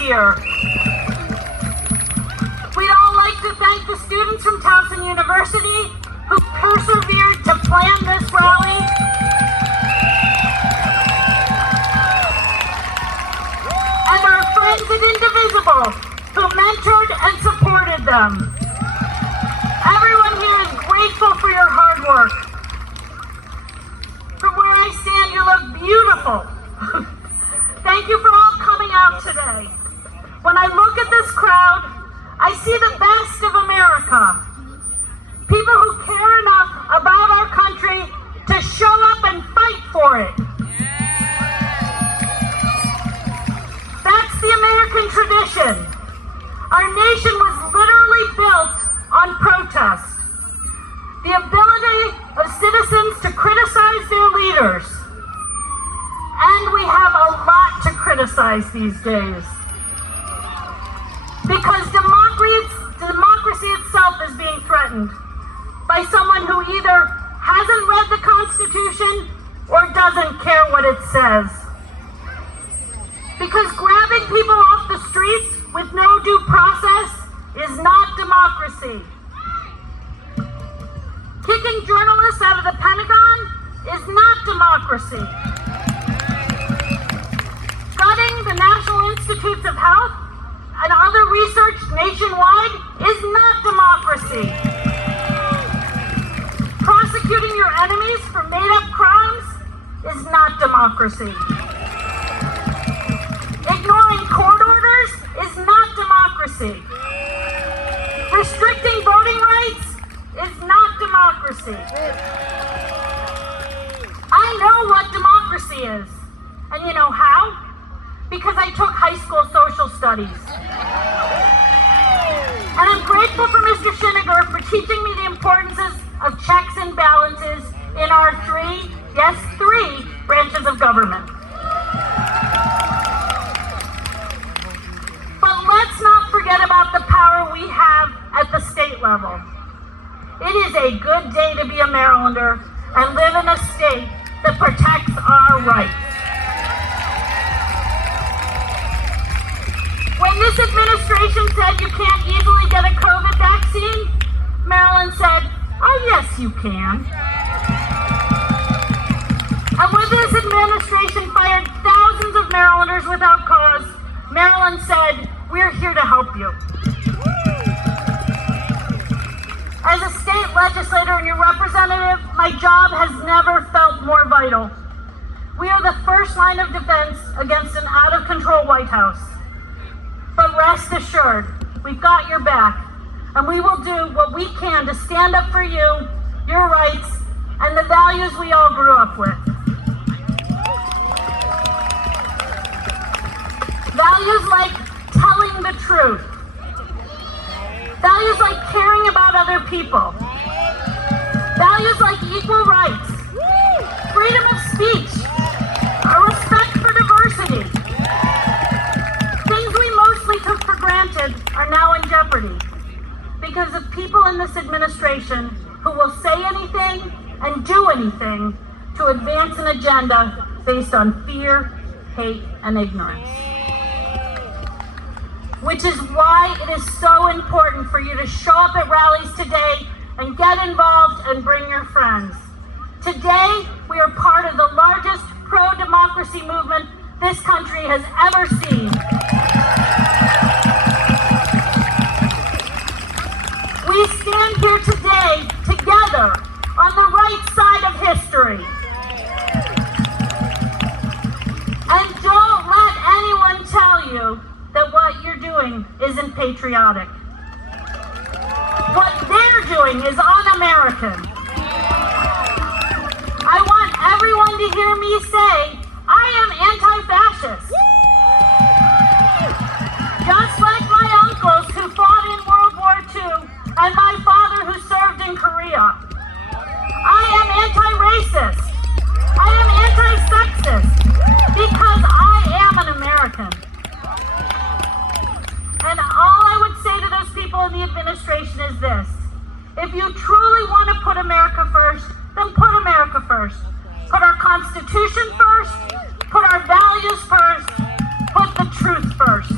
here. We'd all like to thank the students from Towson University who persevered to plan this rally. And our friends at Indivisible who mentored and supported them. Everyone here is grateful for your hard work. From where I stand, you look beautiful. Thank you for all coming out today. When I look at this crowd, I see the best of America. People who care enough about our country to show up and fight for it. That's the American tradition. Our nation was literally built on protest. The ability of citizens to criticize their leaders. And we have a lot to criticize these days. Because democracy itself is being threatened by someone who either hasn't read the Constitution or doesn't care what it says. Because grabbing people off the streets with no due process is not democracy. Kicking journalists out of the Pentagon is not democracy. Gutting the National Institutes of Health and other research nationwide is not democracy. Prosecuting your enemies for made-up crimes is not democracy. Ignoring court orders is not democracy. Restricting voting rights is not democracy. I know what democracy is. And you know how? Because I took high school social studies. And I'm grateful for Mr. Schiniger for teaching me the importances of checks and balances in our three branches of government. But let's not forget about the power we have at the state level. It is a good day to be a Marylander and live in a state that protects our rights. When this administration said you can't easily get a COVID vaccine, Maryland said, oh yes you can. And when this administration fired thousands of Marylanders without cause, Maryland said, we're here to help you. As a state legislator and your representative, my job has never felt more vital. We are the first line of defense against an out-of-control White House. But rest assured, we've got your back, and we will do what we can to stand up for you, your rights, and the values we all grew up with. Values like telling the truth. Values like caring about other people. Values like equal rights, freedom of speech, a respect for diversity. Things we mostly took for granted are now in jeopardy because of people in this administration who will say anything and do anything to advance an agenda based on fear, hate, and ignorance. Which is why it is so important for you to show up at rallies today and get involved and bring your friends. Today, we are part of the largest pro-democracy movement this country has ever seen. We stand here today together on the right side of history. And don't let anyone tell you that what you're doing isn't patriotic. What they're doing is un-American. I want everyone to hear me say, I am anti-fascist. Just like my uncles who fought in World War II and my father who served in Korea. I am anti-racist. I am anti-sexist because I am an American. And all I would say to those people in the administration is this. If you truly want to put America first, then put America first. Put our Constitution first. Put our values first. Put the truth first.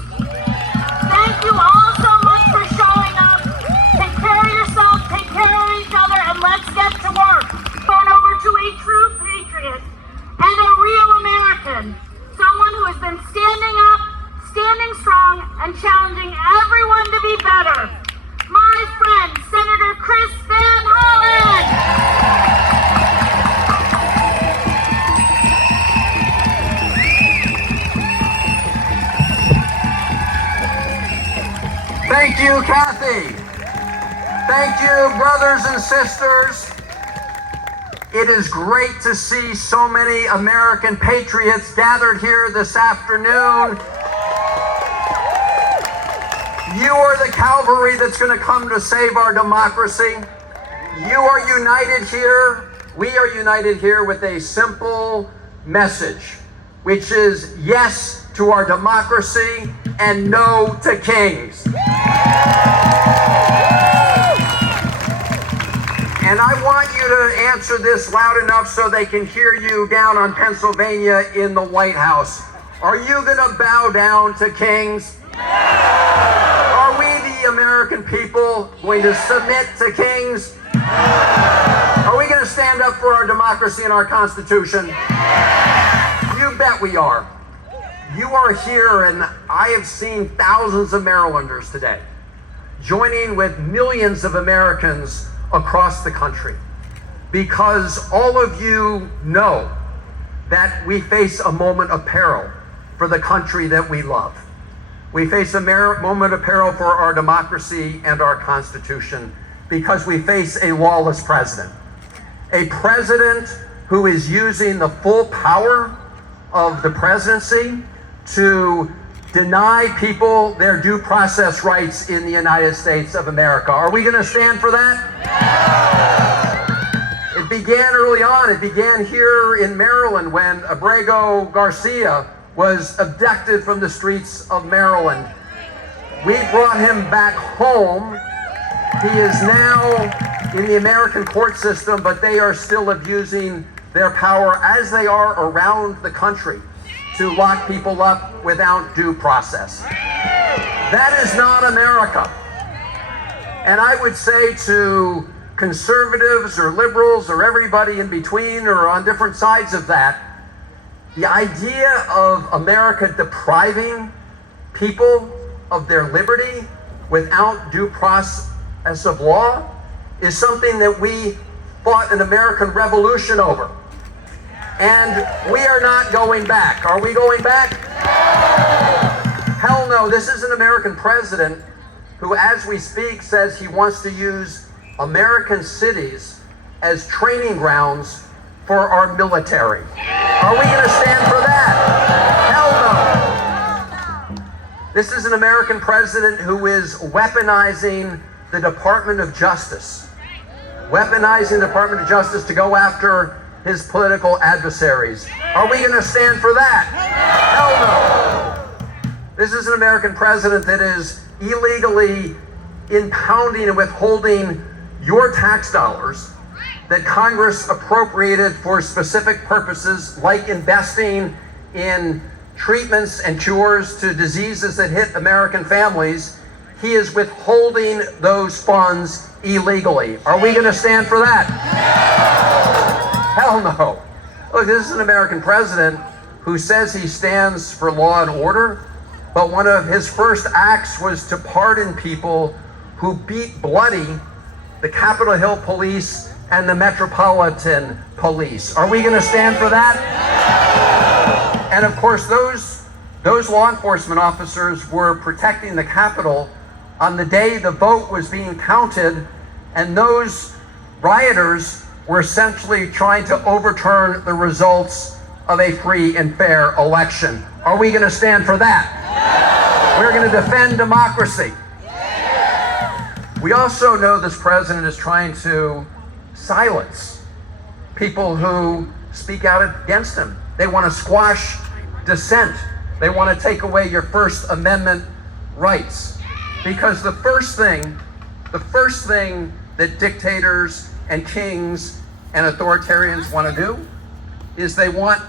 you, brothers and sisters. It is great to see so many American patriots gathered here this afternoon. You are the cavalry that's going to come to save our democracy. You are united here. We are united here with a simple message, which is yes to our democracy and no to kings. And I want you to answer this loud enough so they can hear you down on Pennsylvania in the White House. Are you going to bow down to kings? Are we, the American people, going to submit to kings? Are we going to stand up for our democracy and our Constitution? You bet we are. You are here, and I have seen thousands of Marylanders today joining with millions of Americans across the country, because all of you know that we face a moment of peril for the country that we love. We face a moment of peril for our democracy and our Constitution because we face a lawless president. A president who is using the full power of the presidency to deny people their due process rights in the United States of America. Are we going to stand for that? It began early on. It began here in Maryland when Abrego Garcia was abducted from the streets of Maryland. We brought him back home. He is now in the American court system, but they are still abusing their power, as they are around the country, to lock people up without due process. That is not America. And I would say to conservatives or liberals or everybody in between or on different sides of that, the idea of America depriving people of their liberty without due process of law is something that we fought an American Revolution over. And we are not going back. Are we going back? Hell no. This is an American president who, as we speak, says he wants to use American cities as training grounds for our military. Are we going to stand for that? Hell no. This is an American president who is weaponizing the Department of Justice. Weaponizing the Department of Justice to go after his political adversaries. Are we going to stand for that? Hell no. This is an American president that is illegally impounding and withholding your tax dollars that Congress appropriated for specific purposes, like investing in treatments and cures to diseases that hit American families. He is withholding those funds illegally. Are we going to stand for that? Hell no. Look, this is an American president who says he stands for law and order, but one of his first acts was to pardon people who beat bloody the Capitol Hill Police and the Metropolitan Police. Are we going to stand for that? And of course, those law enforcement officers were protecting the Capitol on the day the vote was being counted, and those rioters were essentially trying to overturn the results of a free and fair election. Are we going to stand for that? We're going to defend democracy. We also know this president is trying to silence people who speak out against him. They want to squash dissent. They want to take away your First Amendment rights. Because the first thing that dictators and kings and authoritarians want to do is they want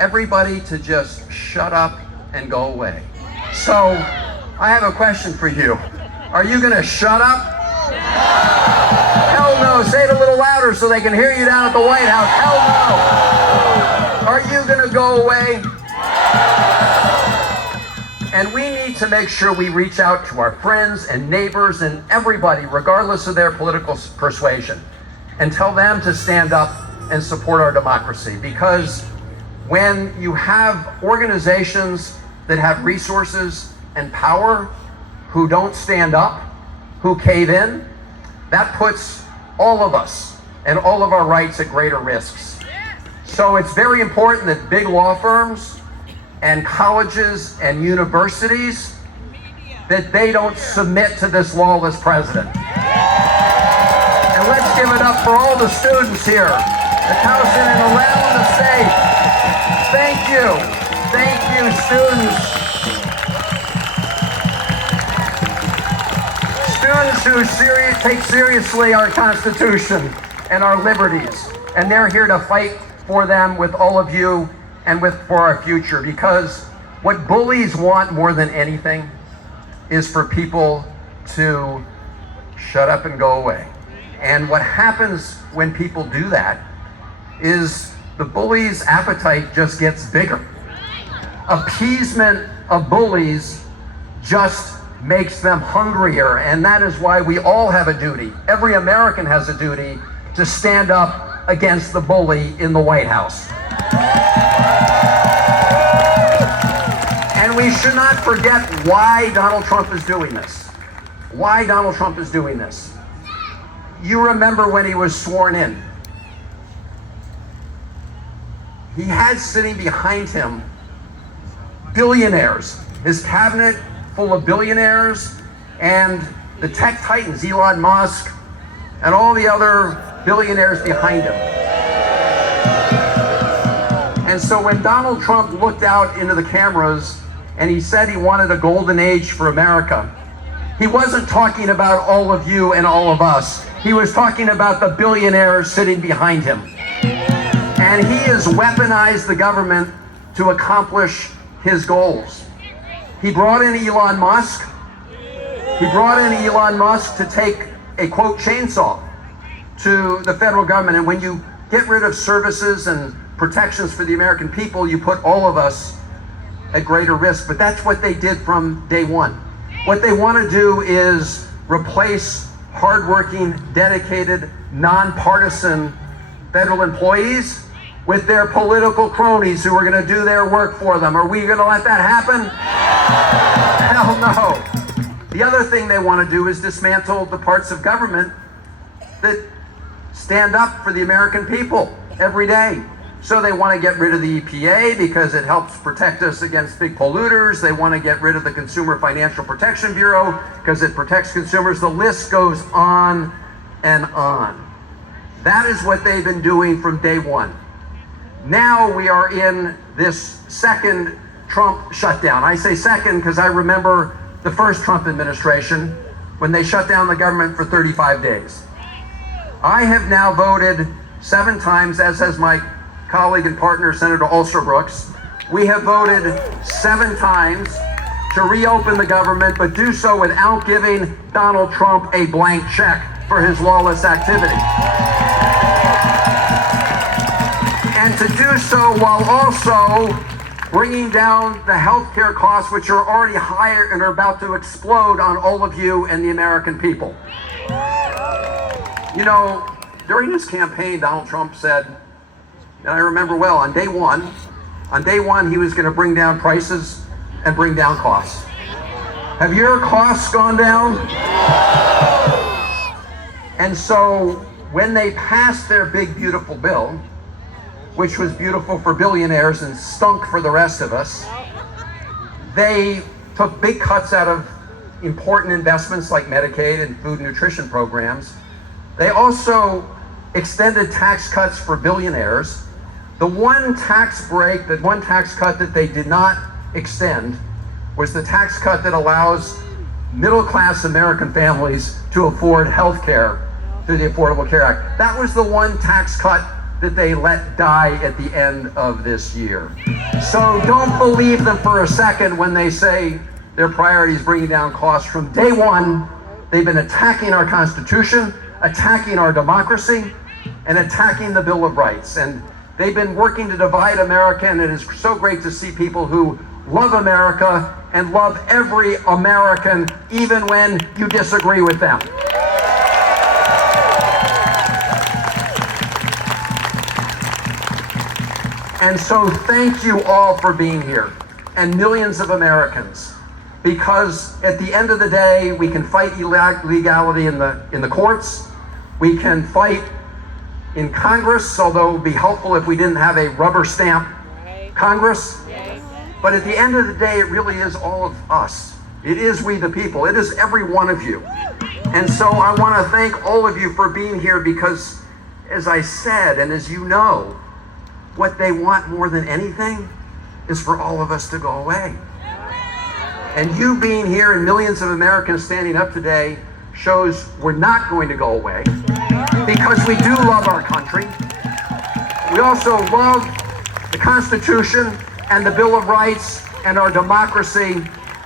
everybody to just shut up and go away. So I have a question for you. Are you going to shut up? Hell no. Say it a little louder so they can hear you down at the White House. Hell no. Are you going to go away? And we need to make sure we reach out to our friends and neighbors and everybody, regardless of their political persuasion, and tell them to stand up and support our democracy. Because when you have organizations that have resources and power who don't stand up, who cave in, that puts all of us and all of our rights at greater risks. So it's very important that big law firms and colleges and universities, that they don't submit to this lawless president. And let's give it up for all the students here at Towson and around the state. Thank you, students. Students who take seriously our Constitution and our liberties, and they're here to fight for them with all of you and for our future, because what bullies want more than anything is for people to shut up and go away. And what happens when people do that is the bully's appetite just gets bigger. Appeasement of bullies just makes them hungrier, and that is why we all have a duty. Every American has a duty to stand up against the bully in the White House. And we should not forget why Donald Trump is doing this. Why Donald Trump is doing this. You remember when he was sworn in. He had sitting behind him billionaires, his cabinet full of billionaires, and the tech titans, Elon Musk, and all the other billionaires behind him. And so when Donald Trump looked out into the cameras and he said he wanted a golden age for America, he wasn't talking about all of you and all of us. He was talking about the billionaires sitting behind him. And he has weaponized the government to accomplish his goals. He brought in Elon Musk. He brought in Elon Musk to take a, quote, chainsaw to the federal government. And when you get rid of services and protections for the American people, you put all of us at greater risk. But that's what they did from day one. What they want to do is replace hardworking, dedicated, nonpartisan federal employees with their political cronies who are going to do their work for them. Are we going to let that happen? Hell no. The other thing they want to do is dismantle the parts of government that stand up for the American people every day. So they want to get rid of the EPA because it helps protect us against big polluters. They want to get rid of the Consumer Financial Protection Bureau because it protects consumers. The list goes on and on. That is what they've been doing from day one. Now we are in this second Trump shutdown. I say second because I remember the first Trump administration when they shut down the government for 35 days. I have now voted 7 times, as has my colleague and partner, Senator Alstrobrooks. We have voted 7 times to reopen the government, but do so without giving Donald Trump a blank check for his lawless activity. And to do so while also bringing down the healthcare costs, which are already higher and are about to explode on all of you and the American people. You know, during his campaign, Donald Trump said, and I remember well, on day one, he was going to bring down prices and bring down costs. Have your costs gone down? And so when they passed their big, beautiful bill, which was beautiful for billionaires and stunk for the rest of us, they took big cuts out of important investments like Medicaid and food and nutrition programs. They also extended tax cuts for billionaires. The one tax cut that they did not extend was the tax cut that allows middle-class American families to afford health care through the Affordable Care Act. That was the one tax cut that they let die at the end of this year. So don't believe them for a second when they say their priority is bringing down costs. From day one, they've been attacking our Constitution, attacking our democracy, and attacking the Bill of Rights. And they've been working to divide America, and it is so great to see people who love America and love every American, even when you disagree with them. And so thank you all for being here, and millions of Americans. because at the end of the day, we can fight illegality in the courts. We can fight in Congress, although it would be helpful if we didn't have a rubber stamp Congress. But at the end of the day, it really is all of us. It is we the people. It is every one of you. And so I want to thank all of you for being here because, as I said, and as you know, what they want more than anything is for all of us to go away. And you being here and millions of Americans standing up today shows we're not going to go away because we do love our country. We also love the Constitution and the Bill of Rights and our democracy.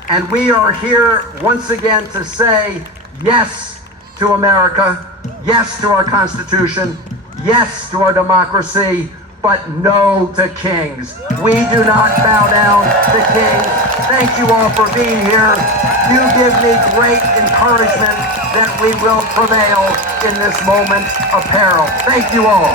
And we are here once again to say yes to America, yes to our Constitution, yes to our democracy, but no to kings. We do not bow down to kings. Thank you all for being here. You give me great encouragement that we will prevail in this moment of peril. Thank you all.